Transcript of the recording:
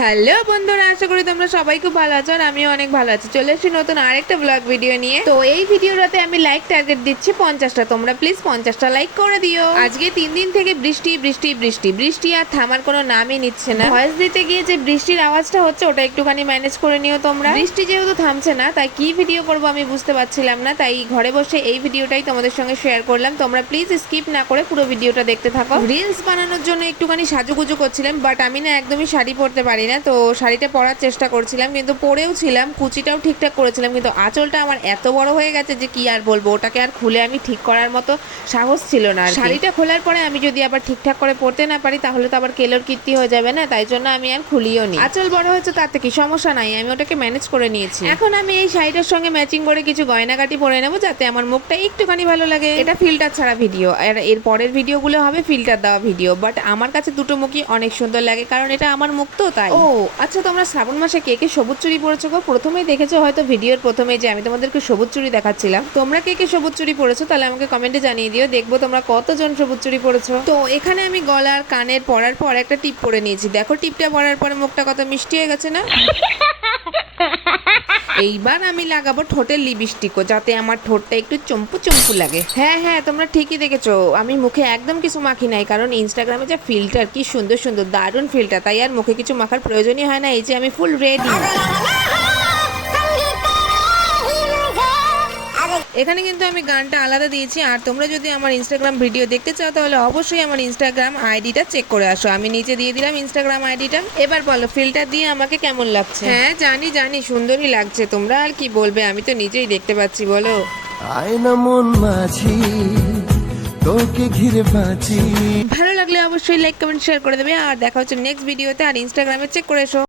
Hello বন্ধুরা, আশা করি তোমরা সবাই খুব ভালো আছো আর আমিও অনেক ভালো আছি। চলে এসেছি নতুন আরেকটা ব্লগ ভিডিও নিয়ে। তো এই ভিডিওটাতে আমি লাইক টার্গেট দিচ্ছি 50টা। তোমরা প্লিজ 50টা লাইক করে দিও। আজকে 3 দিন থেকে বৃষ্টি বৃষ্টি বৃষ্টি বৃষ্টি আর থামার কোনো নামই নিচ্ছে না। ভয়েস দিতে গিয়ে যে বৃষ্টির আওয়াজটা হচ্ছে ওটা একটুখানি ম্যানেজ করে নিও তোমরা। বৃষ্টি যেহেতু থামছে না, তাই কি ভিডিও করবো আমি বুঝতে পারছিলাম না, তাই ঘরে বসে এই ভিডিওটাই তোমাদের সঙ্গে শেয়ার করলাম। তোমরা প্লিজ স্কিপ না করে পুরো ভিডিওটা দেখতে থাকো। রিলস বানানোর জন্য একটুখানি সাজুগুজু করছিলাম, বাট আমি না একদমই শাড়ি পরতে পারি না, তো শাড়িটা পরার চেষ্টা করছিলাম, কিন্তু পরেও ছিলাম, কুচিটাও ঠিকঠাক করেছিলাম, কিন্তু আঁচলটা আমার এত বড় হয়ে গেছে যে কি আর বলবো, ওটাকে আর খুলে আমি ঠিক করার মতো সাহস ছিল না। শাড়িটা খোলার পরে আমি যদি আবার ঠিকঠাক করে পরতে না পারি তাহলে তো আবার কেলোর কীর্তি হয়ে যাবে না, তাই জন্য আমি আর খুলিও নি। আঁচল বড় হয়েছে তাতে কি সমস্যা নাই, আমি ওটাকে ম্যানেজ করে নিয়েছি। এখন আমি এই শাড়িটার সঙ্গে ম্যাচিং করে কিছু গয়নাগাটি পরে নেবো যাতে আমার মুখটা একটুখানি ভালো লাগে। এটা ফিল্টার ছাড়া ভিডিও, আর এর পরের ভিডিওগুলো হবে ফিল্টার দেওয়া ভিডিও, বাট আমার কাছে দুটো মুখই অনেক সুন্দর লাগে কারণ এটা আমার মুখ তো তাই। ও আচ্ছা, তোমরা শ্রাবণ মাসে কে কে সবুজ চুড়ি পরেছো গো? প্রথমেই দেখেছো হয়তো ভিডিওর প্রথমেই যে আমি তোমাদেরকে সবুজ চুড়ি দেখাচ্ছিলাম। তোমরা কে কে সবুজ চুড়ি পরেছো তাহলে আমাকে কমেন্টে জানিয়ে দিও, দেখবো তোমরা কতজন সবুজ চুড়ি পরেছো। তো এখানে আমি গলার কানের পরার পর একটা টিপ পরে নিয়েছি। দেখো টিপটা পরার পরে মুখটা কত মিষ্টি হয়ে গেছে না? এইবার আমি লাগাবো ঠোঁটের লিপস্টিকও, যাতে আমার ঠোঁটটা একটু চম্পু চম্পু লাগে। হ্যাঁ হ্যাঁ, তোমরা ঠিকই দেখেছো, আমি মুখে একদম কিছু মাখি নাই, কারণ ইনস্টাগ্রামে যা ফিল্টার, কি সুন্দর সুন্দর দারুণ ফিল্টার, তাই আর মুখে কিছু মাখার প্রয়োজনই হয় না। এই যে আমি ফুল রেডি। এখানে কিন্তু আমি গানটা আলাদা দিয়েছি, আর তোমরা যদি আমার ইনস্টাগ্রাম ভিডিও দেখতে চাও তাহলে অবশ্যই আমার ইনস্টাগ্রাম আইডিটা চেক করে আসো। আমি নিচে দিয়ে দিলাম ইনস্টাগ্রাম আইডিটা। এবার বলো ফিল্টার দিয়ে আমাকে কেমন লাগছে? হ্যাঁ জানি জানি সুন্দরই লাগছে, তোমরা আর কি বলবে, আমি তো নিজেই দেখতে পাচ্ছি। বলো আয়না মন মাঝি তোকে ঘিরে বাঁচি। ভালো লাগলে অবশ্যই লাইক কমেন্ট শেয়ার করে দেবে, আর দেখা হচ্ছে নেক্সট ভিডিওতে। আর ইনস্টাগ্রামে চেক করে এসো।